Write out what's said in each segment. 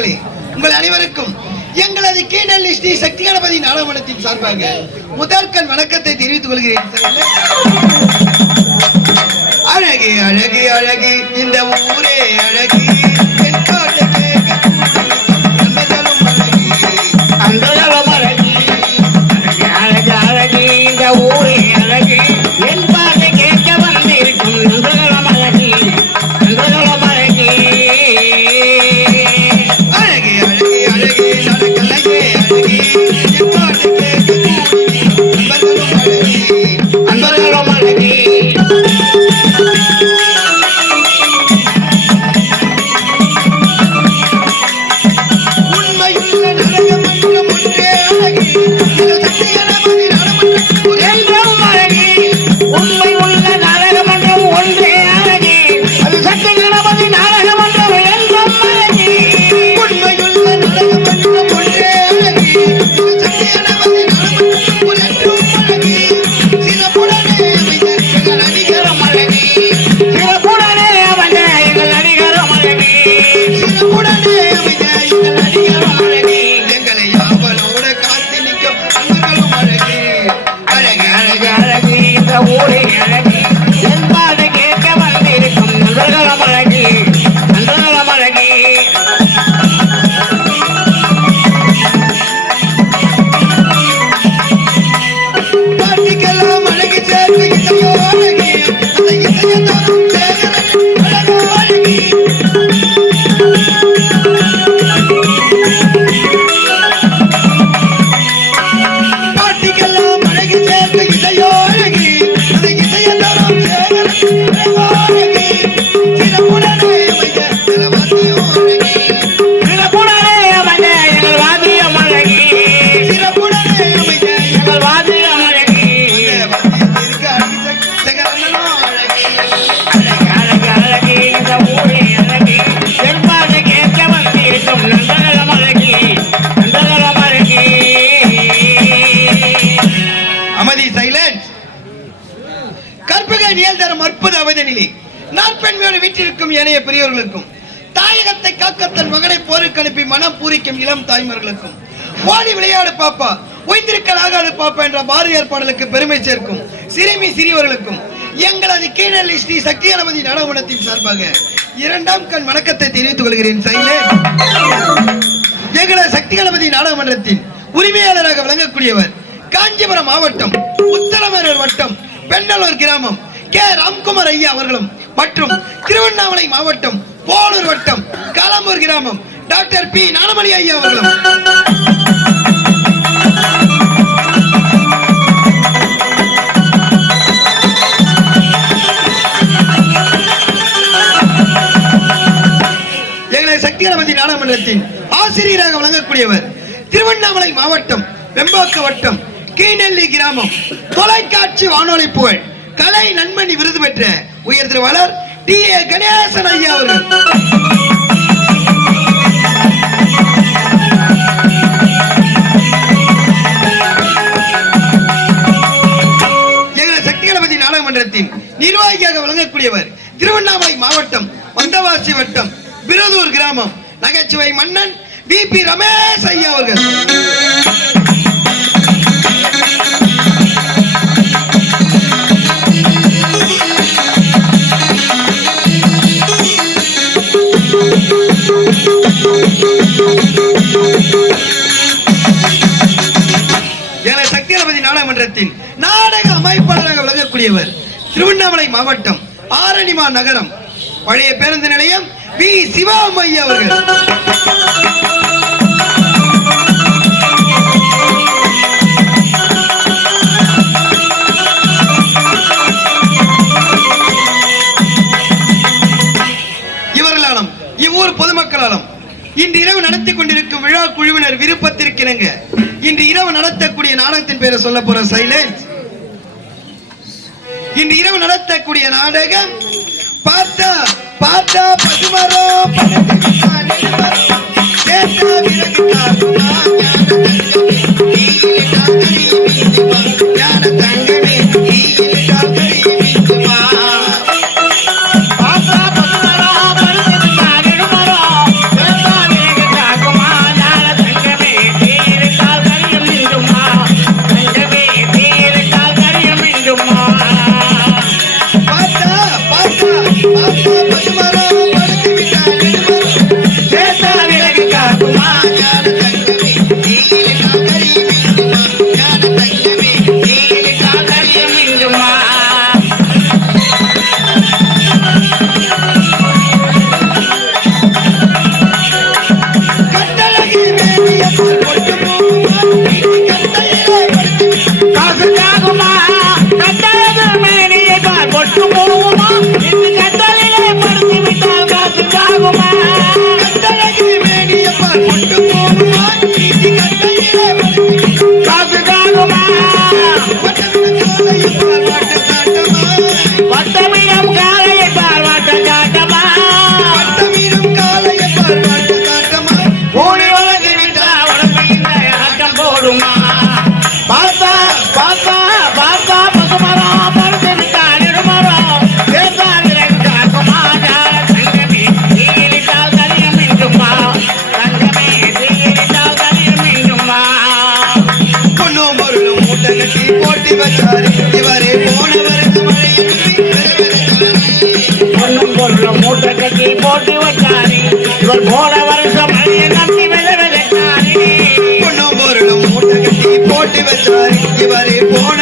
நண்பர்களே உங்கள் அனைவருக்கும் எங்களது கீழல்லி ஸ்ரீ சக்தி கணபதி நாடகமன்றத்தின் சார்பாக முதற்கண் வணக்கத்தை தெரிவித்துக் கொள்கிறேன் அழகி அழகி அழகி இந்த ஊரே அழகி. அழகி. காட்டுக்கு நண்பர்களும் அழகி இந்த ஊரே பூரிக்கும் இளம் தாய்மார்களுக்கும் ஓடி விளையாடு பாப்பா ஒய்ந்திருக்கலாகாது பாப்பா என்ற பாரதியார் பாடலுக்கு பெருமை சேர்க்கும் சிறுமி சிறியவர்களுக்கும் எங்களது கீழல்லி ஸ்ரீ சக்தி கணபதி நாடகமன்றத்தின் சார்பாக இரண்டாம் கண் வணக்கத்தை தெரிவித்துக் கொள்கிறேன். சைலே எங்களது சக்தி கணபதி நாடக உரிமையாளராக விளங்கக்கூடியவர் காஞ்சிபுரம் மாவட்டம் உத்தரமேரூர் வட்டம் பெண்ணலூர் கிராமம் கே. ராம்குமார் ஐயா அவர்களும் மற்றும் திருவண்ணாமலை மாவட்டம் போலூர் வட்டம் காலாம்பூர் கிராமம் டாக்டர் பி நானமணி ஐயா அவர்களும். எங்களை சக்தி கணபதி ஆசிரியராக வழங்கக்கூடியவர் திருவண்ணாமலை மாவட்டம் வெம்பாக்க வட்டம் கீழநெல்லி கிராமம் தொலைக்காட்சி வானொலி புகழ் கலை நன்மணி விருது பெற்ற உயர் திருவாளர் டி ஏ கணேசன் ஐயா அவர்கள். நகைச்சுவை மன்னன் வி பி ரமேஷ் ஐயா அவர்கள். என சக்தி கணபதி நாடக அமைப்பாளராக விளங்கக்கூடியவர் திருவண்ணாமலை மாவட்டம் ஆரணிமா நகரம். பழைய பேருந்து நிலையம் வி சிவாம் அவர்கள். விழா குழுவினர் விருப்பத்திற்கிணங்க. இன்று இரவு நடத்தக்கூடிய நாடகத்தின் பேரை சொல்ல போற சைலேஷ் இன்று இரவு நடத்தக்கூடிய நாடகம் பார்த்தா பார்த்தா பசுமரோ பசுமரோ இவர் போன வருஷம் நம்பி விதை விதைச்சாரு பொருளும் மூட்டை கட்டி போட்டு வச்சாரு. இவரே போன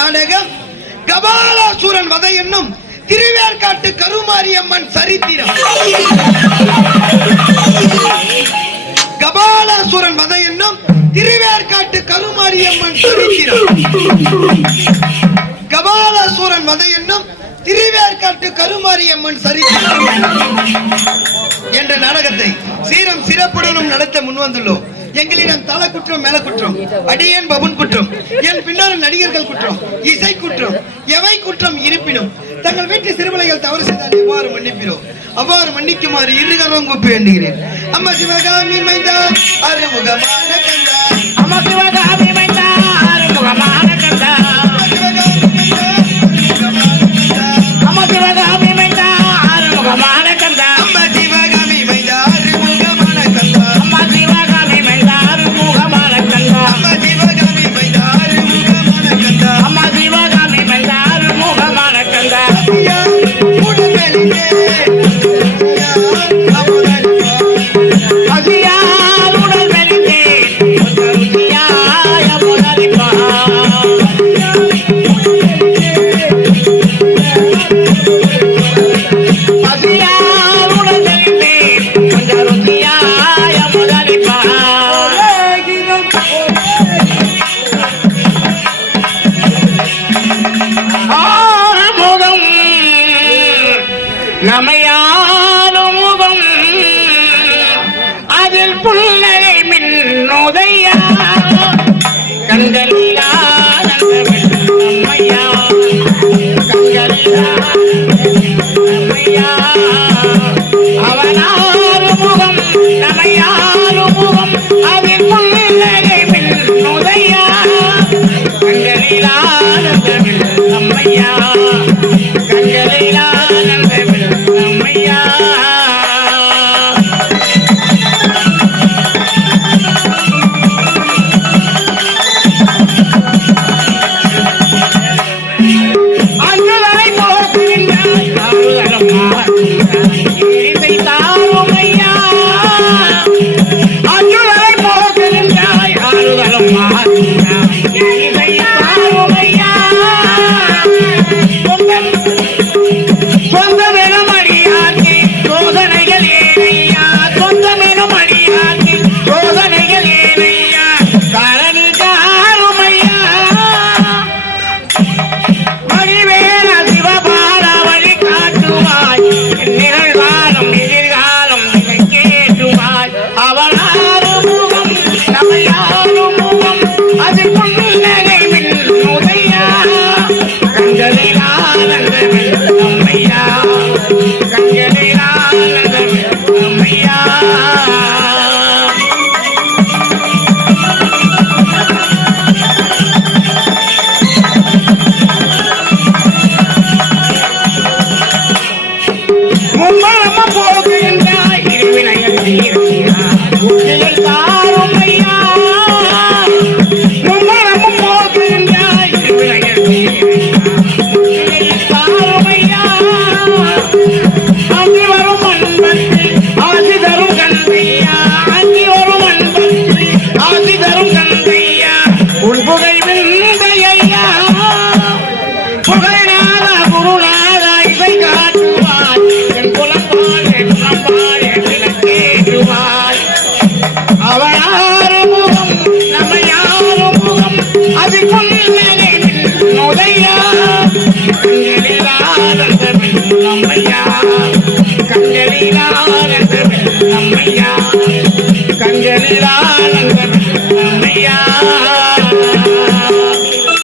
நாடகம். கபாலாசூரன் வதை என்னும் திருவேற்காட்டு கருமாரியம்மன் சரித்திரம். கபாலாசூரன் வதை என்னும் திருவேற்காட்டு கருமாரியம்மன் சரித்திரம். கபாலாசூரன் வதை என்னும் திருவேற்காட்டு கருமாரியம்மன் சரித்திரம். என்ற நாடகத்தை சீரம் சிறப்புடனும் நடத்த முன்வந்துள்ளோம். எங்களிடம் தலை குற்றம் மேல குற்றம். அடியேன் பபுன் குற்றம். என் பின்னர் நடிகர்கள் குற்றம். இசை குற்றம். எவை குற்றம்? இருப்பினும் தங்கள் வீட்டு சிறுபிள்ளைகள் தவறு செய்தால் எவ்வாறு மன்னிப்பிடும் அவ்வாறு மன்னிக்குமாறு இருகரம் கூப்பி வேண்டுகிறேன். அம்மா சிவகாமி மைந்தா அருமுகமான கந்தா. அம்மா சிவகாமி வெள்ளம்மையா கங்கலிலா நந்த வெள்ளம்மையா கங்கலிலா நந்த வெள்ளம்மையா